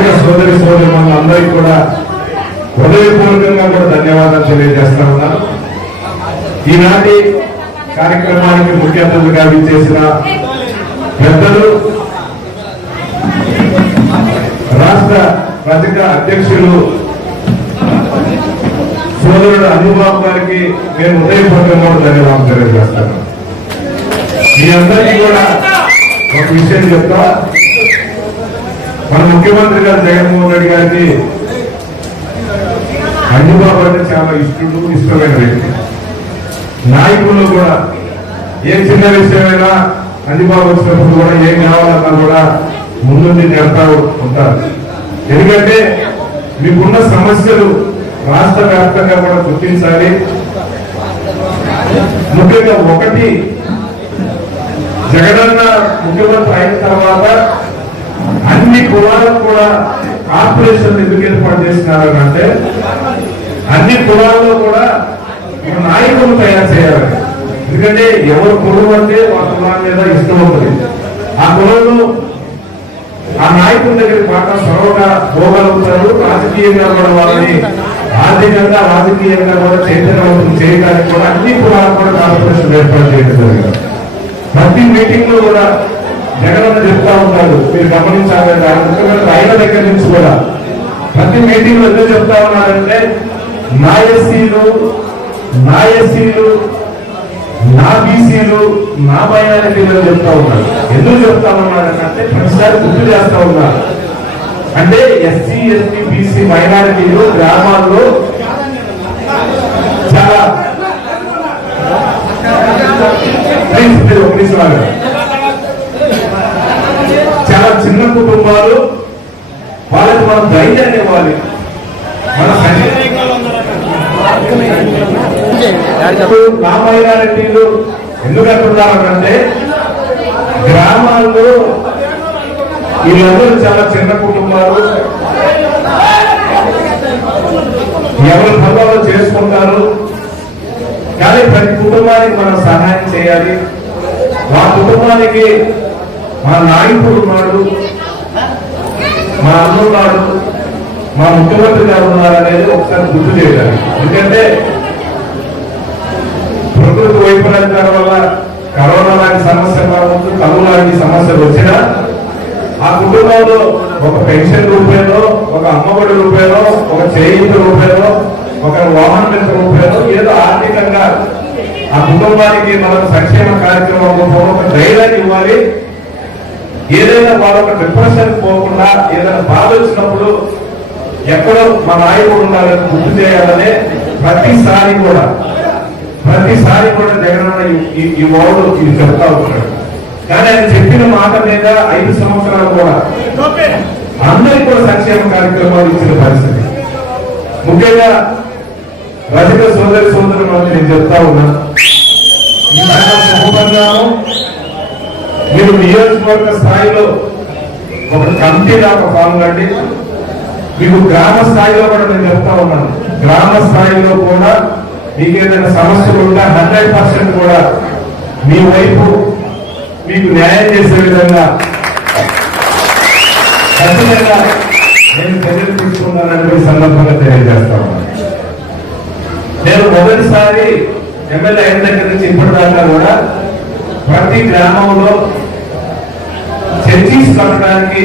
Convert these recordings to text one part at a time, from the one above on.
రజక సోదరి సోదరులందరికీ కూడా హృదయపూర్వకంగా కూడా ధన్యవాదాలు తెలియజేస్తా ఉన్నాను. ఈనాటి కార్యక్రమానికి ముఖ్య అతిథిగా విచ్చేసిన పెద్దలు రాష్ట్ర రజక అధ్యక్షులు సోదరుడు అనుబాబు గారికి నేను హృదయపూర్వకంగా ధన్యవాదాలు తెలియజేస్తాను. మీ అందరికీ కూడా ఒక విషయం చెప్తా, మన ముఖ్యమంత్రి గారు జగన్మోహన్ రెడ్డి గారికి అనుబాబు అంటే చాలా ఇష్టమైన వ్యక్తి. నాయకులు కూడా ఏ చిన్న విషయమైనా అనుబాబు వచ్చినప్పుడు కూడా ఏం కావాలన్నా కూడా ముందుండి నేర్తా ఉంటారు. ఎందుకంటే మీకున్న సమస్యలు రాష్ట్ర వ్యాప్తంగా కూడా గుర్తించాలి. ముఖ్యంగా ఒకటి, జగనన్న ముఖ్యమంత్రి అయిన తర్వాత అన్ని కులాలకు కూడా కార్పొరేషన్ ఎందుకు ఏర్పాటు చేసినారని అంటే, అన్ని కులాల్లో కూడా నాయకులు తయారు చేయాలి. ఎందుకంటే ఎవరు కులం అంటే వాళ్ళ కులాల మీద ఇష్టం ఉంటుంది. ఆ కులంలో ఆ నాయకుల దగ్గరికి బాగా సొరవగా పోగలుగుతారు. రాజకీయంగా కూడా వాళ్ళని ఆర్థికంగా రాజకీయంగా కూడా చైతన్యవంతం చేయడానికి కూడా అన్ని కులాలకు కూడా కార్పొరేషన్ ఏర్పాటు చేయడం జరిగింది. ప్రతి మీటింగ్ లో కూడా జగనన్న చెప్తా ఉంటారు, మీరు గమనించాలి. ముఖ్యమంత్రి రైళ్ల దగ్గర నుంచి కూడా ప్రతి మీటింగ్ లో ఎందుకు చెప్తా ఉన్నారంటే, నా ఎస్సీలు, నా బీసీలు, నా మైనారిటీలు చెప్తా ఉన్నారు. ఎందుకు చెప్తా ఉన్నారంటే ప్రతిసారి గుర్తు చేస్తా ఉన్నారు. అంటే ఎస్సీ, ఎస్టీ, బీసీ మైనారిటీలు గ్రామాల్లో చాలా చాలా చిన్న కుటుంబాలు, వాళ్ళకి మనం ధైర్యాన్ని ఇవ్వాలి. మన నా మైనారిటీలు ఎందుకంటున్నారంటే, గ్రామాల్లో వీళ్ళందరూ చాలా చిన్న కుటుంబాలు, ఎవరి పనులు చేసుకుంటారు. కానీ ప్రతి కుటుంబానికి మనం సహాయం చేయాలి. మా కుటుంబానికి మా నాయకుడు ఉన్నాడు, మా అన్నున్నాడు, మా ముఖ్యమంత్రి గారు ఉన్నారు అనేది ఒకసారి గుర్తు చేయాలి. ఎందుకంటే ప్రకృతి వైపరీత్యాల వల్ల కరోనా లాంటి సమస్య కావచ్చు, కరువు లాంటి సమస్యలు వచ్చినా ఆ కుటుంబంలో ఒక పెన్షన్ రూపాయలో, ఒక అమ్మఒడి రూపాయలో, ఒక చేయింపు రూపాయలో, ఒక వాహన మిత్ర రూపాయలో ఏదో ఆర్థికంగా ఆ కుటుంబానికి మనం సంక్షేమ కార్యక్రమం ఒక ధైర్యాన్ని ఇవ్వాలి. ఏదైనా వాళ్ళొక డిప్రెషన్ పోకుండా ఏదైనా బాధ వచ్చినప్పుడు ఎక్కడో మా నాయకుడు ఉండాలని గుర్తు చేయాలనే ప్రతిసారి కూడా జగనన్న ఈ వాడు ఇది చెప్తా ఉంటాడు. కానీ ఆయన చెప్పిన మాట మీద 5 సంవత్సరాలు కూడా అందరికీ కూడా సంక్షేమ కార్యక్రమాలు ఇచ్చిన పరిస్థితి. ముఖ్యంగా రజక సోదరులు నేను చెప్తా ఉన్నాను, మీరు నియోజకవర్గ స్థాయిలో ఒక కమిటీ దాకా ఫామ్ కండి. మీకు గ్రామ స్థాయిలో కూడా నేను చెప్తా ఉన్నాను, గ్రామ స్థాయిలో కూడా మీకు ఏదైనా సమస్యలు ఉంటే 100% కూడా మీ వైపు మీకు న్యాయం చేసే విధంగా ఖచ్చితంగా నేను చర్యలు తీసుకున్నానని సందర్భంగా తెలియజేస్తా ఉన్నాను. నేను మొదటిసారి ఎమ్మెల్యే అయిన దగ్గర నుంచి ఇప్పటిదాకా కూడా ప్రతి గ్రామంలో చర్చీస్ కట్టడానికి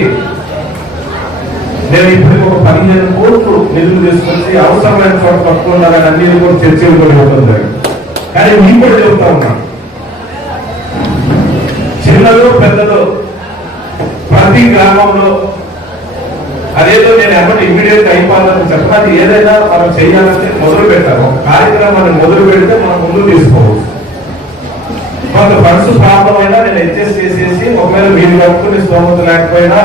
నేను ఇప్పుడు ఒక 15 కోట్లు నిధులు తీసుకొచ్చి అవసరమైన చోట పట్టుకున్నారని అన్ని కూడా చర్చలు కూడా ఇవ్వడం. కానీ మీకు కూడా చెబుతా ఉన్నాను, చిన్నలు పెద్దలు ప్రతి గ్రామంలో అదేదో నేను ఎమ్మటి ఇమ్మీడియట్ అయిపోవాలని చెప్పాలి. ఏదైనా మనం చేయాలంటే మొదలు పెట్టాలి. ఒక కార్యక్రమాన్ని మొదలు పెడితే మనం ముందు తీసుకోవచ్చు. కొంత ఫండ్స్ ప్రాబ్లం అయినా నేను అడ్జస్ట్ చేసేసి, ఒకవేళ మీరు కట్టుకునే స్తోమత లేకపోయినా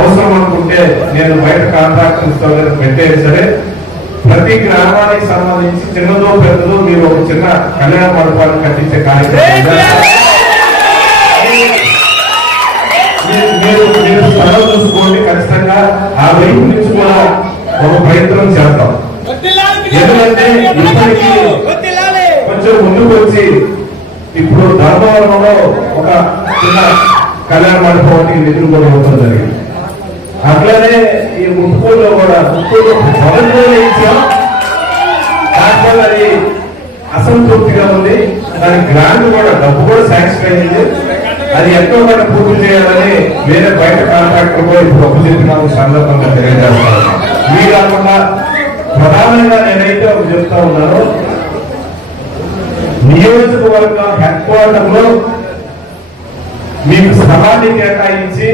అవసరం అనుకుంటే నేను బయట కాంట్రాక్ట్ ఇస్తాను పెట్టే సరే, ప్రతి గ్రామానికి సంబంధించి చిన్నదో పెద్దదో మీరు ఒక చిన్న కళ్యాణ మండపాన్ని కట్టించే కార్యక్రమం మీరు స్థలం చూసుకోండి. ఖచ్చితంగా ఆ వైపు నుంచి కూడా ఒక ప్రయత్నం చేద్దాం. ఎందుకంటే ఇప్పటికీ కొంచెం ముందుకు వచ్చి ఇప్పుడు ధర్మవరంలో ఒక చిన్న కళ్యాణ మండపానికి నిధులు కూడా ఇవ్వడం జరిగింది. అట్లనే ఈ ముట్టుకూరులో కూడా మొదటి ఇచ్చాం, దానివల్ల అది అసంతృప్తిగా ఉంది. దాని గ్రాంట్ కూడా డబ్బు కూడా శాంక్షన్ అయింది. అది ఎంతో కొంత పూర్తి చేయాలని వేరే బయట కాంట్రాక్టర్ కూడా ఇప్పుడు ఒప్పు చెప్పిన సందర్భంగా తెలియజేస్తాను. ఇవి కాకుండా ప్రధానంగా నేనైతే ఒక చెప్తా ఉన్నాను, నియోజకవర్గ హెడ్ క్వార్టర్ లో మీకు స్థలాన్ని కేటాయించి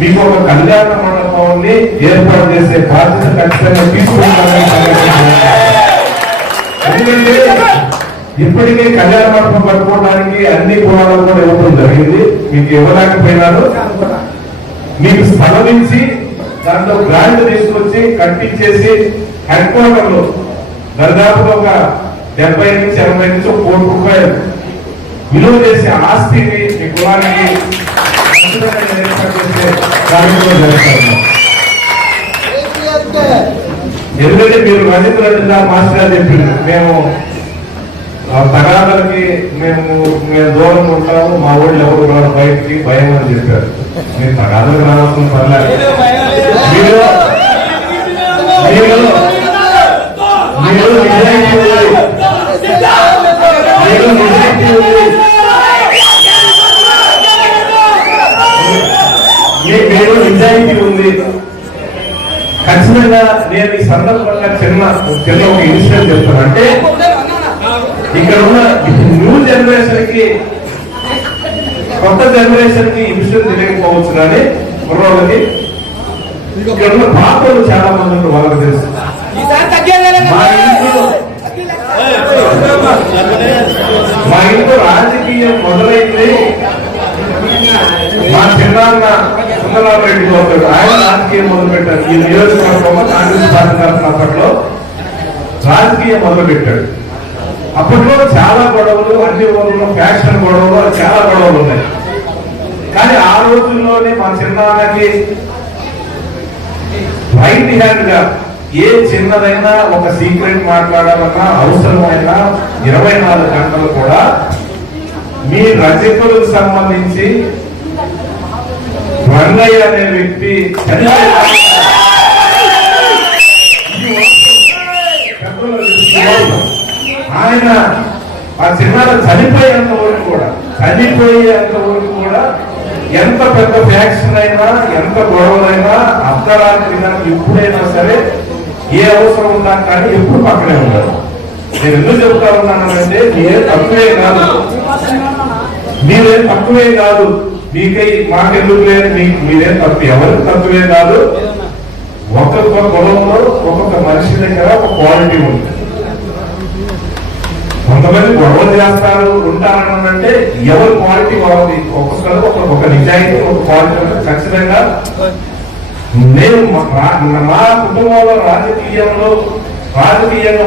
మీకు ఒక కళ్యాణ మండపాన్ని ఏర్పాటు చేసే బాధ్యత ఖచ్చితంగా తీసుకుంటామని. ఎందుకంటే ఇప్పటికే కళ్యాణ మండపం కట్టుకోవడానికి అన్ని కులాలు కూడా ఇవ్వడం జరిగింది. మీకు ఇవ్వలేకపోయినారు. మీకు స్థలం ఇచ్చి దాంట్లో గ్రాంట్ తీసుకొచ్చి కట్టించేసి హెడ్ క్వార్టర్ లో దాదాపుగా ఒక 70 నుంచి 80 నుంచి ₹1 కోటి విలువ చేసే ఆస్తిని మీ కులానికి ఏర్పాటు చేసే కార్యక్రమం జరుగుతారు. ఎందుకంటే మీరు రజతుల మాస్టర్ గారు చెప్పింది, మేము తగాదాలకి మేము దూరం ఉంటాము, మా ఊళ్ళో ఎవరు కూడా బయటికి భయం అని చెప్పారు. మీరు తగాదాలకు రావాల్సిన పర్లేదు. మీరు నిజాయితీ ఉంది. ఖచ్చితంగా నేను ఈ సందర్భంగా చిన్న ఒక ఇన్సిడెంట్ చెప్తాను. అంటే ఇక్కడ ఉన్న న్యూ జనరేషన్ కి, కొత్త జనరేషన్ కి ఈ విషయం తెలియకపోవచ్చు, కానీ కుర్రోళ్ళకి ఇక్కడ ఉన్న పాపలు చాలా మంది వాళ్ళకి తెలుసు. మా ఇంట్లో రాజకీయం మొదలైంది మా చిన్నాన్న సుందరరామరెడ్డి గౌడ్, ఆయన రాజకీయం మొదలు పెట్టారు. ఈ నియోజకవర్గంలో కాంగ్రెస్ పార్టీ తరఫున అప్పట్లో రాజకీయం మొదలు పెట్టాడు. అప్పట్లో చాలా గొడవలు, అన్ని ఊళ్ళలో ఫ్యాక్షన్ గొడవలు, చాలా గొడవలు ఉన్నాయి. కానీ ఆ రోజుల్లోనే మా చిన్నాన్నకి రైట్ హ్యాండ్ గా ఏ చిన్నదైనా ఒక సీక్రెట్ మాట్లాడాలన్నా అవసరమైన 24 గంటలు కూడా మీ రజకులకు సంబంధించి రంగయ్య అనే వ్యక్తి ఆయన ఆ చిన్నాడు చనిపోయేంత వరకు కూడా ఎంత పెద్ద ఫ్యాక్షన్ అయినా, ఎంత గొడవలైనా, అర్ధరాత్రి ఎప్పుడైనా సరే ఏ అవసరం ఉందా కానీ ఎప్పుడు పక్కనే ఉన్నారు. నేను ఎందుకు చెప్తా ఉన్నానంటే మీరేం తక్కువే కాదు, మీకై మాకెందుకు లేదు, మీరేం తప్పు, ఎవరికి తక్కువే కాదు. ఒక్కొక్క కులంలో ఒక్కొక్క మనిషి దగ్గర ఒక క్వాలిటీ ఉంది. కొంతమంది గొడవలు చేస్తారు, ఉంటారనంటే ఎవరి క్వాలిటీ బాగుంది. ఒక్కొక్కరు ఒక నిజాయితీ, ఒక క్వాలిటీ ఖచ్చితంగా. నేను మా కుటుంబంలో రాజకీయంగా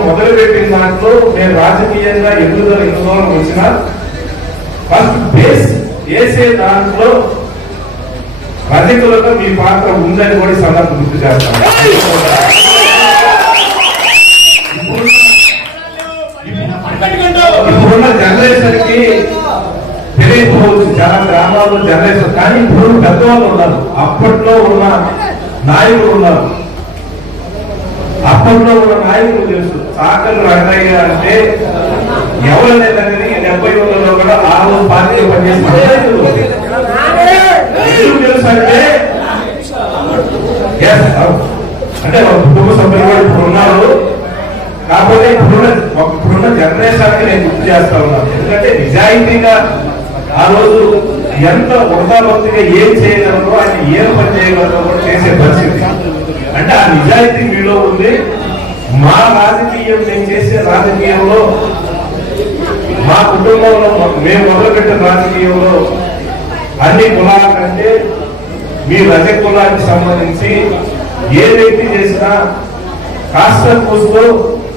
మొదలుపెట్టిన దాంట్లో నేను రాజకీయంగా ఎందుకు దూరం వచ్చినా ఫస్ట్ బేస్ వేసే దాంట్లో రజకులకు మీ పాత్ర ఉందని కూడా సందర్భం గుర్తు చేస్తాను. ఇప్పుడున్న జనరేషన్ కి తెలియకపోవచ్చు, చాలా గ్రామాల్లో జనరేషన్, కానీ ఇప్పుడు పెద్దవాళ్ళు ఉన్నారు, అప్పట్లో ఉన్న నాయకులు ఉన్నారు. అప్పట్లో ఉన్న నాయకులు తెలుసు. సాకల్ రంగయ్య అంటే ఎవరైనా 70లలో కూడా ఆ రోజు పార్టీలో పనిచేసిన నాయకులు తెలుసు. అంటే కుటుంబ సభ్యులు కూడా ఇప్పుడు ఉన్నారు. కాకపోతే ఇప్పుడున్న జనరేషన్ కి నేను గుర్తు చేస్తా ఉన్నాను. ఎందుకంటే నిజాయితీగా ఆ రోజు ఎంత ఉడతాభక్తిగా ఏం చేయగలరో, ఆయన ఏం పని చేయగలరో కూడా చేసే పరిస్థితి. అంటే ఆ నిజాయితీ మీలో ఉంది. మా రాజకీయం, నేను చేసే రాజకీయంలో, మా కుటుంబంలో మేము మొదలుపెట్టిన రాజకీయంలో అన్ని కులాల కంటే మీ రజ కులానికి సంబంధించి ఏ వ్యక్తి చేసినా కాస్త కూస్తూ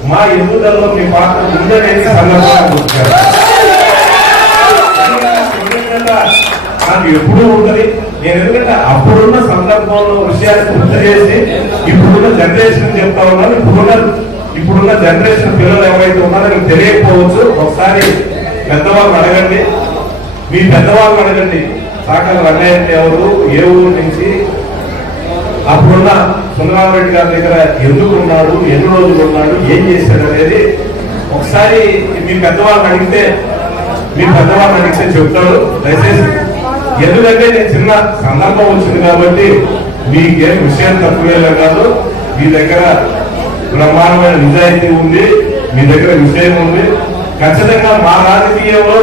మా ఎదుగుదలలో మీ పాత్ర ఉందనేది సందర్భంగా నాకు ఎప్పుడూ ఉంటది. నేను ఎందుకంటే అప్పుడున్న సందర్భంలో విషయాన్ని గుర్తు చేసి ఇప్పుడున్న జనరేషన్ చెప్తా ఉన్నాను. ఇప్పుడున్న జనరేషన్ పిల్లలు ఎవరైతే ఉన్నారో మీకు తెలియకపోవచ్చు. ఒకసారి పెద్దవాళ్ళు అడగండి, మీ పెద్దవాళ్ళు అడగండి, సాకల్ రంగయ్య అంటే ఎవరు, ఏ ఊరు నుంచి, అప్పుడున్న సుందరరామరెడ్డి గారి దగ్గర ఎందుకు ఉన్నాడు, ఎన్ని రోజులు ఉన్నాడు, ఏం చేశాడు అనేది ఒకసారి మీ పెద్దవాళ్ళని అడిగితే చెప్తాడు. దయచేసి ఎందుకంటే నేను చిన్న సందర్భం వచ్చింది కాబట్టి మీకేం విషయం తక్కువేలా కాదు. మీ దగ్గర బ్రహ్మాండమైన నిజాయితీ ఉంది, మీ దగ్గర విషయం ఉంది. ఖచ్చితంగా మా రాజకీయంలో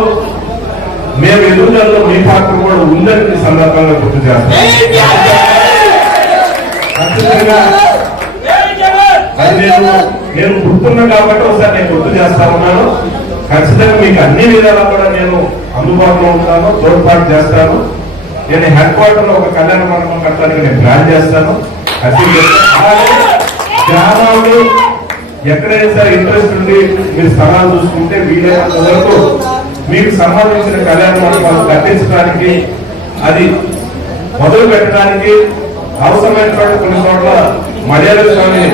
మేము ఎదుగుదలలో మీ పాత్ర కూడా ఉందని ఈ సందర్భంగా గుర్తు చేస్తాం. ఖచ్చితంగా నేను గుర్తున్నా కాబట్టి ఒకసారి నేను గుర్తు చేస్తా ఉన్నాను. ఖచ్చితంగా మీకు అన్ని విధాలా కూడా నేను అందుబాటులో ఉంటాను, తోడ్పాటు చేస్తాను. నేను హెడ్ క్వార్టర్ లో ఒక కళ్యాణ మండపం కట్టడానికి నేను ప్లాన్ చేస్తాను. గ్రామాలు ఎక్కడైనా సరే ఇంట్రెస్ట్ ఉండి మీరు స్థలాలు చూసుకుంటే వీలైనంత వరకు మీకు సంబంధించిన కళ్యాణ మండపాలు కట్టించడానికి, అది మొదలు పెట్టడానికి అవసరమైనటువంటి కొన్ని చోట్ల మర్యాద స్వామి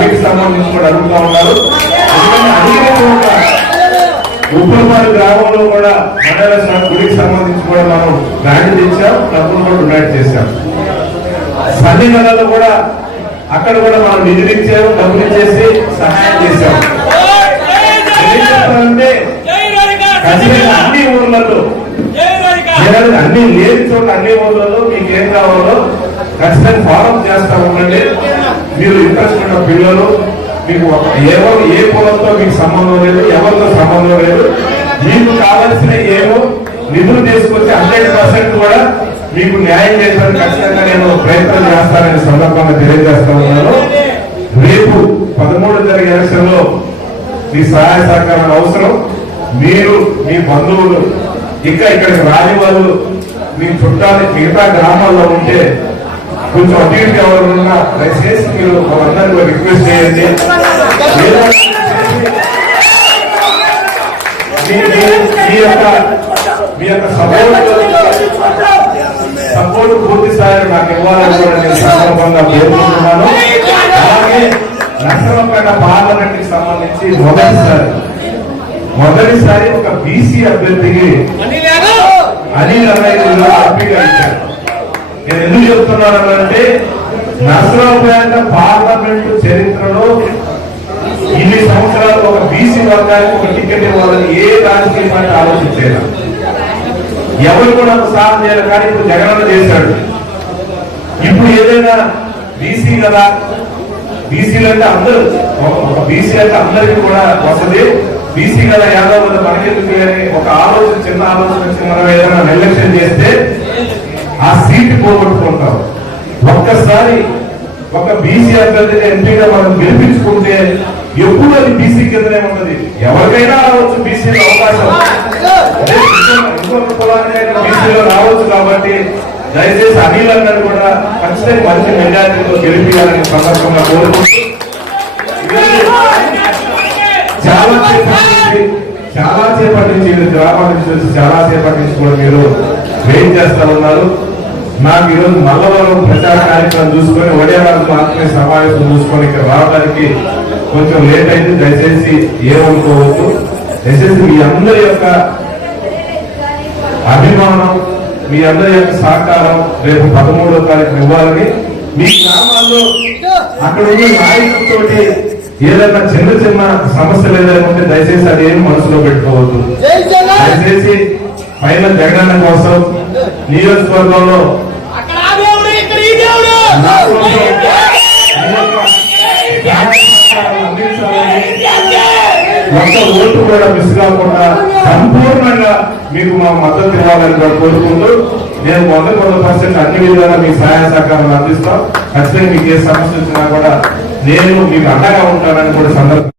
మీకు సంబంధించి కూడా అడుగుతా ఉన్నారు. అన్ని చోట్ల ఉప్పలపాడు గ్రామంలో కూడా మర్యాద స్వామి గుడికి సంబంధించి కూడా మనం ల్యాండ్ తెచ్చాం, డబ్బులు కూడా డొనేట్ చేశాం. సన్నిధానాల్లో కూడా అక్కడ కూడా మనం నిధులు ఇచ్చాము, డబ్బులు ఇచ్చేసి సహాయం చేశాం. ఏం చెప్తారంటే ఖచ్చితంగా అన్ని ఊర్లలో, అన్ని లేని చోట్ల అన్ని ఊర్లలో మీకు ఏం కావాలో ఖచ్చితంగా ఫాలో చేస్తా ఉండండి. మీరు ఇంట్రెస్ట్ ఉన్న పిల్లలు, మీకు ఏ కులంతో మీకు సంబంధం లేదు, ఎవరితో సంబంధం లేదు, మీకు కావాల్సిన ఏమో నిధులు తీసుకొచ్చి 100% కూడా మీకు న్యాయం చేయడానికి ఖచ్చితంగా నేను ప్రయత్నం చేస్తానని సందర్భంగా తెలియజేస్తా ఉన్నాను. రేపు 13 జరిగే ఎలక్షన్ లో మీ సహాయ సహకారాలు అవసరం. మీరు, మీ బంధువులు, ఇంకా ఇక్కడికి రాని వాళ్ళు, మీ చుట్టాలు మిగతా గ్రామాల్లో ఉంటే కొంచెం అటు ఇటు ఎవరున్నా దయచేసి మీరు వాళ్ళందరినీ రిక్వెస్ట్ చేయండి. మీ యొక్క సపోర్ట్ పూర్తి స్థాయిలో నాకు ఇవ్వాలని కూడా నేను సందర్భంగా పేర్కొంటున్నాను. అలాగే నరసరావుపేట పార్లమెంట్ కి సంబంధించి మొదటిసారి ఒక బీసీ అభ్యర్థికి అనిల్ అన్నయ్య ఎంపీగా ఇచ్చారు. నేను ఎందుకు చెప్తున్నానంటే నరసరావుపేట పార్లమెంటు చరిత్రలో ఇన్ని సంవత్సరాలు ఒక బీసీ వర్గానికి ఒక టికెట్ ఇవ్వాలని ఏ రాజకీయ పార్టీ ఆలోచించేదా, ఎవరు కూడా సాయం చేయాలి. కానీ ఇప్పుడు జగనన్న చేశాడు. ఇప్పుడు ఏదైనా బీసీ కదా, బీసీలు అంటే అందరూ, ఒక బీసీ అంటే అందరికీ కూడా వసతి, బీసీ కదా యాదవ్ మనకెందుకు అని ఒక ఆలోచన, చిన్న ఆలోచన వచ్చి మనం ఏదైనా నిర్లక్ష్యం చేస్తే ఆ సీట్ పోగొట్టుకుంటాం. ఒక్కసారి ఒక బీసీ అభ్యర్థిగా ఎంపీగా మనం గెలిపించుకుంటే ఎప్పుడు అది బీసీ కిందనే ఉన్నది. ఎవరికైనా రావచ్చు బీసీలో అవకాశం, ఇంకొక కులాన్ని బీసీలో రావచ్చు. కాబట్టి దయచేసి అనిల్ అన్నది కూడా ఖచ్చితంగా మంచి మెజారిటీతో గెలిపించాలని సందర్భంగా కోరుకుంటూ, చాలా సేపటి నుంచి గ్రామాల నుంచి వచ్చి చాలా సేపటి నుంచి కూడా మీరు వెయిట్ చేస్తా ఉన్నారు. నాకు ఈరోజు మల్లవరం ప్రచార కార్యక్రమం చూసుకొని ఒడియాలకు ఆత్మీయ సమావేశం చూసుకొని ఇక్కడ రావడానికి కొంచెం లేట్ అయింది. దయచేసి ఏమనుకోవద్దు. దయచేసి మీ అందరి యొక్క అభిమానం, మీ అందరి యొక్క సహకారం రేపు 13వ తారీఖున ఇవ్వాలని, మీ గ్రామాల్లో అక్కడ ఉన్న నాయకులతో ఏదైనా చిన్న చిన్న సమస్యలు ఏదైనా ఉంటే దయచేసి అది ఏం మనసులో పెట్టుకోవద్దు. దయచేసి పైన జగనన్న కోసం నియోజకవర్గంలో ఒక్క ఓటు కూడా మిస్ కాకుండా సంపూర్ణంగా మీకు మా మద్దతు ఇవ్వాలని కూడా కోరుకుంటూ, నేను 100% అన్ని విధాలా మీ సహాయ సహకారాలు అందిస్తాం. ఖచ్చితంగా మీకు ఏ సమస్య వచ్చినా కూడా నేను మీకు అండగా ఉంటానని కూడా సందర్భం